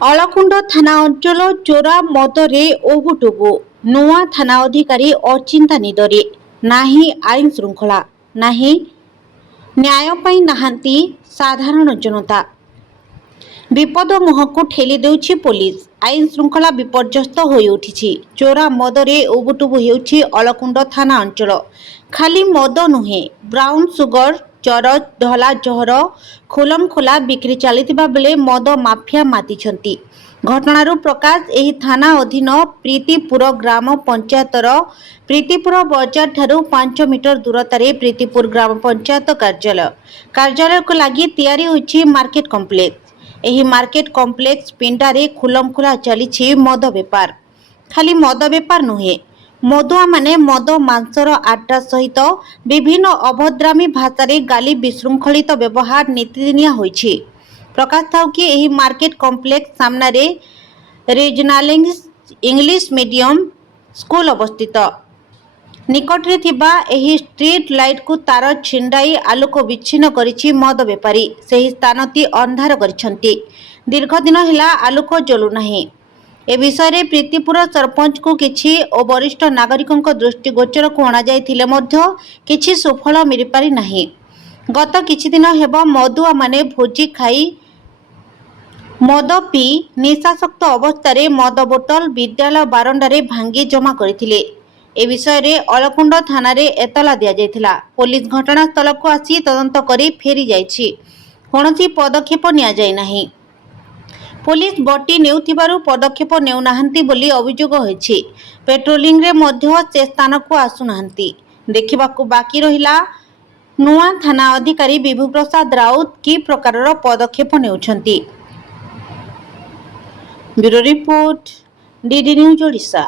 अलकुंड थाना अंचल चोरा मदरे ओहुटुबु नुआ थाना अधिकारी अचिंता निदरे नाही आईन श्रृंखला नाही न्याय पाई नाहांती साधारण जनता विपद मुहकु ठेली देउछि पुलिस आईन श्रृंखला विपर्यस्त होई उठिछि। चोरा मदरे ओबुटुबु हेउछि अलकुंड थाना अंचल। खाली मद नुहे ब्राउन सुगर चरस ढला जहर खोलम खोला बिक्री चलिथिबा बेले मद माफिया मातिछंती। घटनारू प्रकाश एही थाना अधीन प्रीतिपुर ग्राम पंचायतर प्रीतिपुर बजार ठारू 5 मीटर दूरतारे प्रीतिपुर ग्राम पंचायत कार्यालय को लागि तैयारी होइछि मार्केट कॉम्प्लेक्स। एही मार्केट कॉम्प्लेक्स पिंडारे खुलमखुला चली मद बेपार। खाली मद बेपार नुहे मदुआ माने मद मांसर आड्डा सहित विभिन्न अभद्रामी भाषा गाली विशृंखलित व्यवहार नीतिदिनिया होइछि। प्रकाश थाउ कि एही मार्केट कॉम्प्लेक्स सामने रीजनल इंग्लिश मीडियम स्कूल अवस्थित। निकटरे थिबा एही स्ट्रीट लाइट को तार छिंडाई आलोक विच्छिन्न करिछि मद बेपारी। सेही स्थानटी अंधार करिछंती। दीर्घ दिन हेला आलोक जलु नाही। ए विषय रे प्रीतिपुर सरपंच को किछि ओ वरिष्ठ नागरिकों दृष्टिगोचर को अणा जायथिले मध्य किछि सुफल मिरि पारि नाही। गत किछि दिन हेबो मदुआ माने भोजी खाई मद पी निशासक्त अवस्था मद बोतल विद्यालय बारंडारे भांगी जमा करथिले। ए विषय रे अलकुंड थाना रे एतला दिया जायथिला। पुलिस घटनास्थल को आसी तदंत करी फेरी जायछि। कोनोसी पदक्षेप निया जाय नाही। पुलिस बटी नेउथिबारु पदक्षेप नेउ नाहंती बोली अभियोग होइछि। पेट्रोलिंग रे मध्य से स्थान को आसु नाहंती। देखिबाकू बाकी रहिला नुआ थाना अधिकारी विभू प्रसाद राउत की प्रकारर पदक्षेप नेउछंती। Bureau report DD news Odisha.